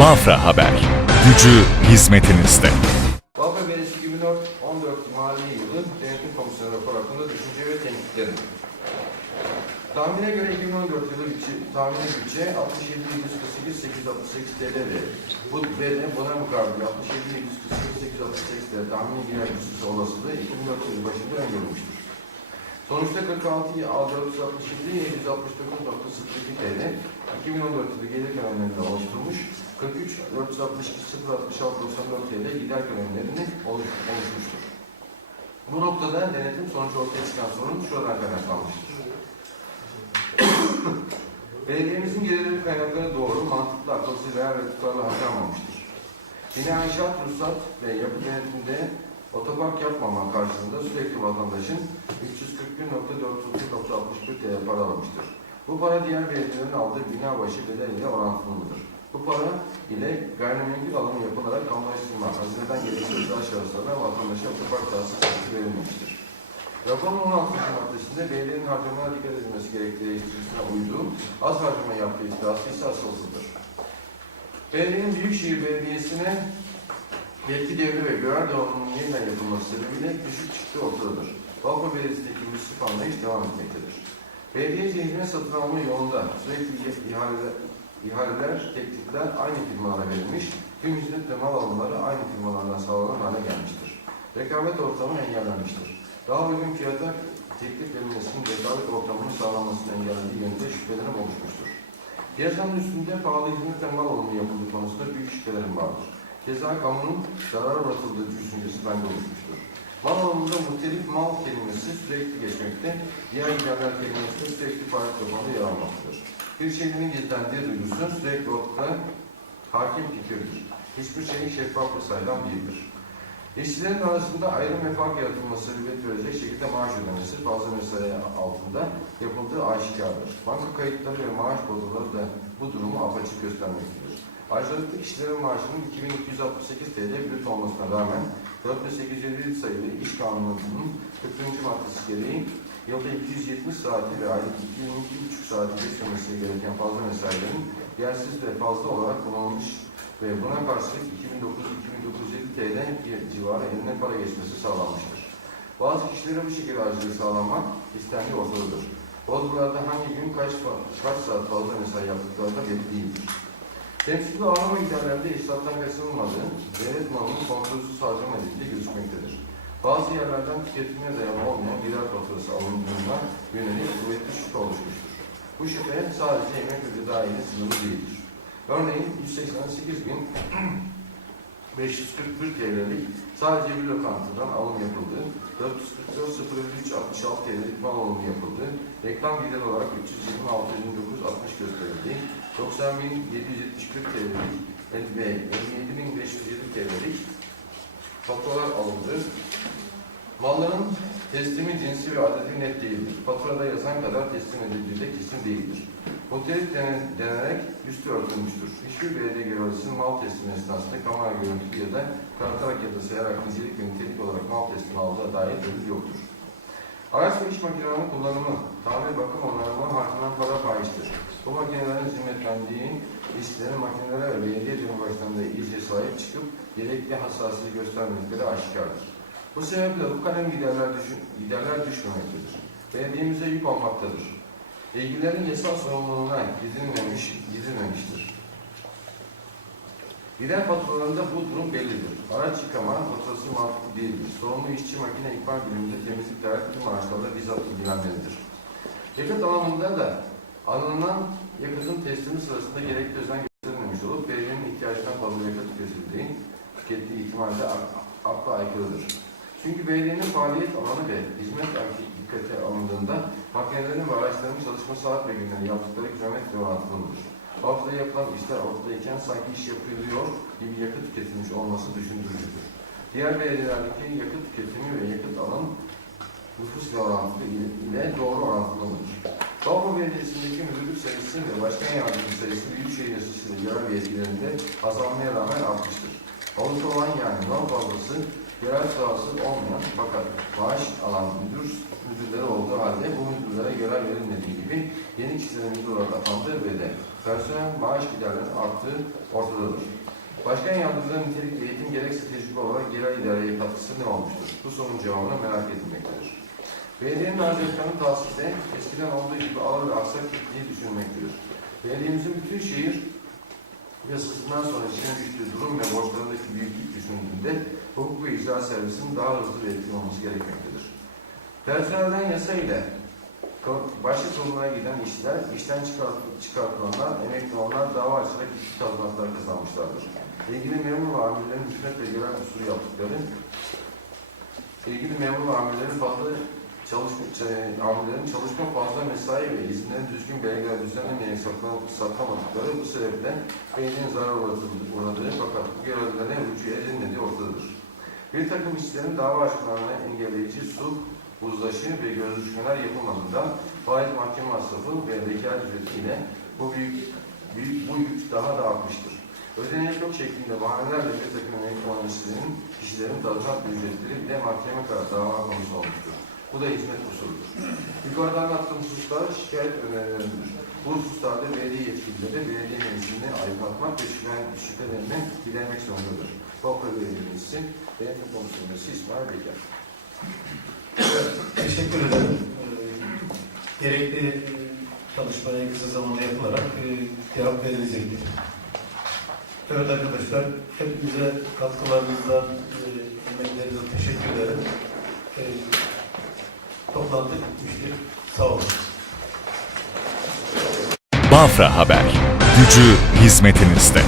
Bafra Haber. Gücü hizmetinizde. Bafra Belediyesi 2014 mali yılı denetim komisyonu raporu hakkında düşünce ve tenkitleri. Tahmine göre 2014 yılı bütçe, tahmini bütçe 67 748 868 TL ve bu ve de buna mukabil 67 748 868 TL tahmini girer bütçesi olasılığı 2014 yılı başında öngörülmüştür. Sonuçta 46 467 769.02 TL 2014 yılı gelir kalemlerinde oluşturmuş 43 462 066 94 TL gider oluş, oluşmuştur. Bu noktada denetim sonucu ortaya çıkan sorun şuradan kaynaklanmıştır. Belediyemizin gelirleri kaynakları doğru, mantıklı, akılsız veya ve tutarlı harcanmamıştır. Bina inşaat ruhsat ve yapı denetiminde otopark yapmama karşılığında sürekli vatandaşın 341.431.61 TL para almıştır. Bu para diğer belediyelerin aldığı bina başı bedel ile orantılıdır. Bu para ile gayrimenkul alımı yapılarak kamulaştırma, hazineden gerekli özel şahıslara vatandaşa otopark tahsis hakkı verilmemiştir. Raporun 16. maddesinde belediyenin harcamalara dikkat edilmesi gerektiği eleştirisine uyduğu, az harcama yaptığı iddiası ise asılsızdır. Belediyenin Büyükşehir Belediyesi'ne yetki devri ve görev dağılımının yeniden yapılması sebebiyle düşük çıktığı ortadadır. Balkon Belediyesi'ndeki müsrif anlayış devam etmektedir. Belediye zihnine satın alma yolunda sürekli ihaleler, ihaleler, teklifler aynı firmalara verilmiş, tüm hizmet ve mal alımları aynı firmalardan sağlanan hale gelmiştir. Rekabet ortamı engellenmiştir. Daha uygun fiyata teklif verilmesinin rekabet ortamının sağlanmasını engellediği yönünde şüphelerim oluşmuştur. Piyasanın üstünde pahalı hizmet ve mal alımı yapıldığı konusunda büyük şüphelerim vardır. Keza kamunun zarara uğratıldığı düşüncesi bende oluşmuştur. Mal alımında muhtelif mal kelimesi sürekli geçmekte, diğer giderler kelimesi sürekli faiz kafanda yer almaktadır. Bir şeylerin gizlendiği duygusu sürekli ortada hakim fikirdir. Hiçbir şeyin şeffaf ve saydam değildir. İşçilerin arasında ayrım ve fark yaratılması sebebiyet verecek şekilde maaş ödemesi fazla mesai altında yapıldığı aşikardır. Banka kayıtları ve maaş bodoları da bu durumu apaçık göstermektedir. Ayrıcalıklı kişilerin maaşının 2268 TL brüt olmasına rağmen 4857 sayılı iş kanununun 40. maddesi gereği yılda 270 saati ve aylık 22,5 saati geçmemesi gereken fazla mesailerin yersiz ve fazla olarak kullanılmış ve buna karşılık 2009-2009 TL civarı eline para geçmesi sağlanmıştır. Bazı kişilere bu şekilde harcılığı sağlanmak istendiği ortadadır. Bozgularda hangi gün kaç, kaç saat fazla mesai yaptıkları da belli değildir. Temsilci ağlama giderlerinde iştahtan kaçınılmadığı, devlet malının kontrolsüz harcama edildiği gözükmektedir. Bazı yerlerden tüketimine dayalı olmayan gider faturası alındığına yönelik kuvvetli şüphe oluşmuştur. Bu şüphe sadece yemek ve gıda ile sınırlı değildir. Örneğin 188 bin 541 TL'lik sadece bir lokantadan alım yapıldı. 444.03.66 TL'lik mal alımı yapıldı. Reklam gider olarak 326.960 gösterildi. 90.771 TL'lik ve 57.507 TL'lik faturalar alındı. Malların teslimi cinsi ve adeti net değildir. Faturada yazan kadar teslim edildiği de kesin değildir. Denen- denerek üstü örtülmüştür. Hiçbir belediye görevlisinin mal teslimi esnasında kamera görüntülü ya da kartarak ya da sayarak nicelik ve olarak mal teslimi aldığı dair delil yoktur. Araç ve iş makinelerinin kullanımı, tamir bakım onarımı harcanan para faizdir. Bu makinelerin zimmetlendiği işlerin makinelere ve belediye cumhurbaşkanlığı iyice sahip çıkıp gerekli hassasiyeti göstermedikleri aşikardır. Bu sebeple bu kalem giderler, düşün, giderler düşmemektedir. Belediyemize yük olmaktadır. İlgilerin yasal sorumluluğuna gidilmemiş, gidilmemiştir. Gider faturalarında bu durum bellidir. Araç yıkama faturası mantıklı değildir. Sorumlu işçi makine ihbar biriminde temizlik dahil tüm araçlarla bizzat ilgilenmelidir. Yakıt alımında da alınan yakıtın teslimi sırasında gerekli özen gösterilmemiş olup belediyenin ihtiyacından fazla yakıt tüketildiği, tükettiği ihtimalle ak- akla aykırıdır. Çünkü belediyenin faaliyet alanı ve hizmet dikkate alındığında makinelerin ve araçların çalışma saat ve günleri yaptıkları kilometre orantılıdır. Haftada yapılan işler ortadayken sanki iş yapılıyor gibi yakıt tüketilmiş olması düşündürücüdür. Diğer belediyelerdeki yakıt tüketimi ve yakıt alan nüfus orantılı ile doğru orantılıdır. Balkon Belediyesi'ndeki müdürlük sayısı ve başkan yardımcısı sayısı Büyükşehir Yasası'nda görev yetkilerinde azalmaya rağmen artmıştır. Olası olan yani norm fazlası Görev sahası olmayan fakat maaş alan müdür, müdürleri olduğu halde bu müdürlere verilmediği gibi yeni kişilerin olarak atandığı ve de personel maaş giderlerinin arttığı ortadadır. Başkan yardımcıları nitelikli eğitim gerekse tecrübe olarak genel idareye katkısı ne olmuştur? Bu sorunun cevabını merak edilmektedir. Belediyenin harcayacaklarını tahsiste eskiden olduğu gibi ağır ve aksak gittiği düşünülmektedir. Belediyemizin bütün şehir yasasından sonra içine düştüğü durum ve borçlarındaki büyüklük düşünüldüğünde hukuk ve icra servisinin daha hızlı ve etkili olması gerekmektedir. Personelden yasa ile başlık sorunlara giden işler, işten çıkart, çıkartılanlar, emekli olanlar dava açarak işçi tazminatları kazanmışlardır. İlgili memur ve amirlerin hükümet ve gören usulü yaptıkları, ilgili memur ve amirlerin fazla çalışma, amirlerin çalışma fazla mesai ve izinlerin düzgün belgeler düzenlemeyerek sakla- saklamadıkları bu sebeple belediyenin zarar uğradığı, fakat bu görevlere rücu edilmediği ortadadır. Bir takım işçilerin dava açmalarına engelleyici sulh, uzlaşı ve görüşmeler yapılmadığından faiz mahkeme masrafı ve vekalet ücretiyle bu büyük, büyük bu yük daha da artmıştır. Ödenek yok şeklinde bahanelerle bir takım işçilerin, kişilerin tazminat ücretleri bile mahkeme kadar dava konusu olmuştur. Bu da hizmet usulüdür. Yukarıda anlattığım hususlar şikayet önerilerimdir. Bu hususlarda belediye yetkilileri belediye meclisini aydınlatmak ve şüphe- şüphelerini gidermek zorundadır. Topla Belediye Meclisi Denetim Komisyonu İsmail Beker. Teşekkür ederim. Ee, Gerekli e, çalışmaya kısa zamanda yapılarak e, cevap verilecektir. Evet arkadaşlar, hepinize katkılarınızdan, e, emeklerinizden teşekkür ederim. E, Toplantı bitmiştir. Sağ olun. Bafra Haber. Gücü hizmetinizde.